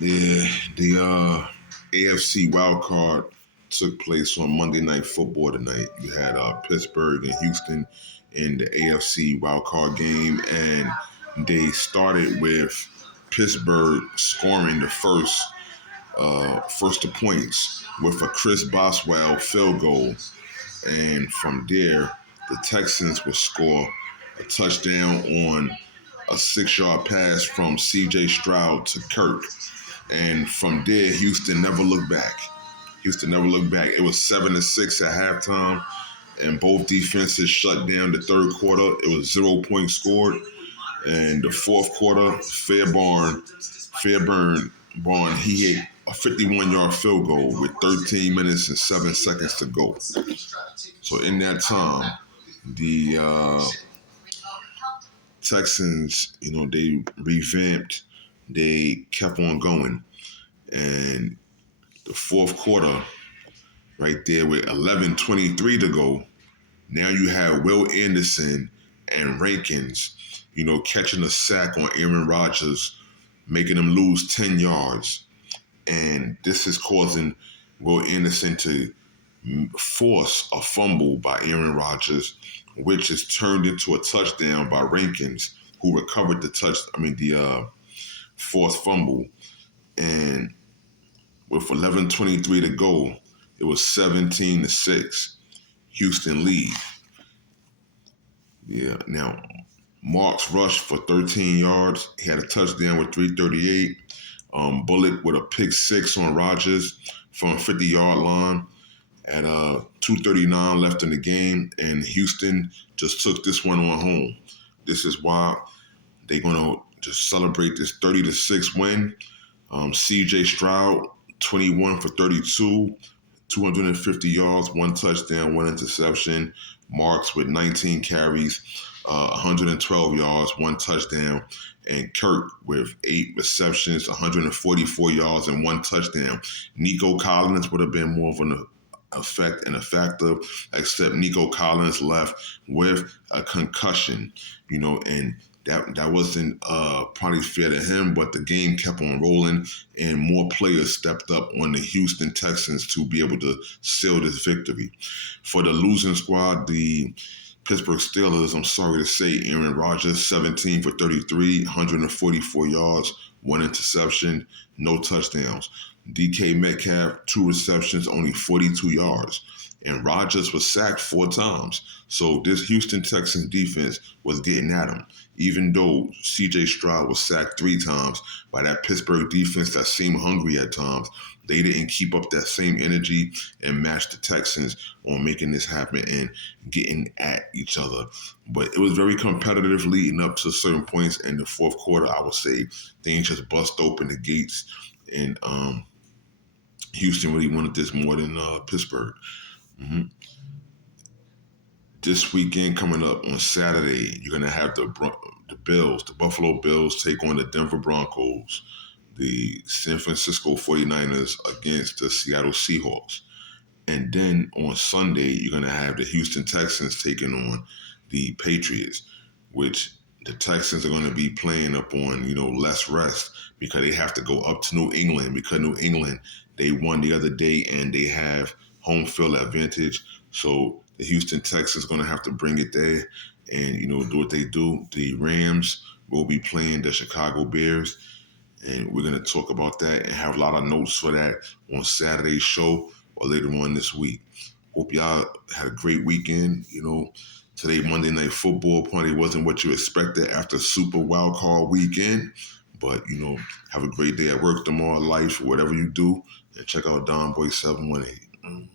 Yeah, the AFC Wildcard took place on Monday Night Football tonight. You had Pittsburgh and Houston in the AFC Wildcard game, and they started with Pittsburgh scoring the first of points with a Chris Boswell field goal, and from there, the Texans would score a touchdown on a 6-yard pass from C.J. Stroud to Kirk. And from there, Houston never looked back. It was 7-6 at halftime, and both defenses shut down the third quarter. It was 0 points scored. And the fourth quarter, Fairburn, he hit a 51-yard field goal with 13 minutes and 7 seconds to go. So in that time, the Texans, they revamped. They kept on going. And the fourth quarter, right there with 11:23 to go, now you have Will Anderson and Rankins, catching a sack on Aaron Rodgers, making him lose 10 yards. And this is causing Will Anderson to force a fumble by Aaron Rodgers, which is turned into a touchdown by Rankins, who recovered the fourth fumble. And with 11:23 to go, it was 17-6. Houston lead. Yeah. Now, Marks rushed for 13 yards. He had a touchdown with 3:38. Bullock with a pick six on Rodgers from a 50-yard line at 2:39 left in the game, and Houston just took this one on home. This is why they're gonna just celebrate this 30-6 win. C.J. Stroud, 21 for 32, 250 yards, 1 touchdown, 1 interception. Marks with 19 carries, 112 yards, 1 touchdown. And Kirk with 8 receptions, 144 yards, and 1 touchdown. Nico Collins would have been more of an effect and a factor, except Nico Collins left with a concussion, and that wasn't probably fair to him, but the game kept on rolling, and more players stepped up on the Houston Texans to be able to seal this victory. For the losing squad, the Pittsburgh Steelers, I'm sorry to say, Aaron Rodgers, 17 for 33, 144 yards, 1 interception, no touchdowns. DK Metcalf, 2 receptions, only 42 yards. And Rodgers was sacked 4 times. So this Houston Texans defense was getting at him. Even though C.J. Stroud was sacked 3 times by that Pittsburgh defense that seemed hungry at times, they didn't keep up that same energy and match the Texans on making this happen and getting at each other. But it was very competitive leading up to certain points. In the fourth quarter, I would say things just bust open the gates, and Houston really wanted this more than Pittsburgh. Mm-hmm. This weekend coming up on Saturday, you're going to have the Buffalo Bills take on the Denver Broncos, the San Francisco 49ers against the Seattle Seahawks. And then on Sunday, you're going to have the Houston Texans taking on the Patriots, which the Texans are going to be playing up on, less rest because they have to go up to New England, because New England, they won the other day and they have home field advantage. So the Houston Texans going to have to bring it there and, do what they do. The Rams will be playing the Chicago Bears, and we're going to talk about that and have a lot of notes for that on Saturday's show or later on this week. Hope y'all had a great weekend. Today, Monday Night Football probably wasn't what you expected after Super Wildcard weekend, but, have a great day at work tomorrow, life, whatever you do, and check out Don Boy 718.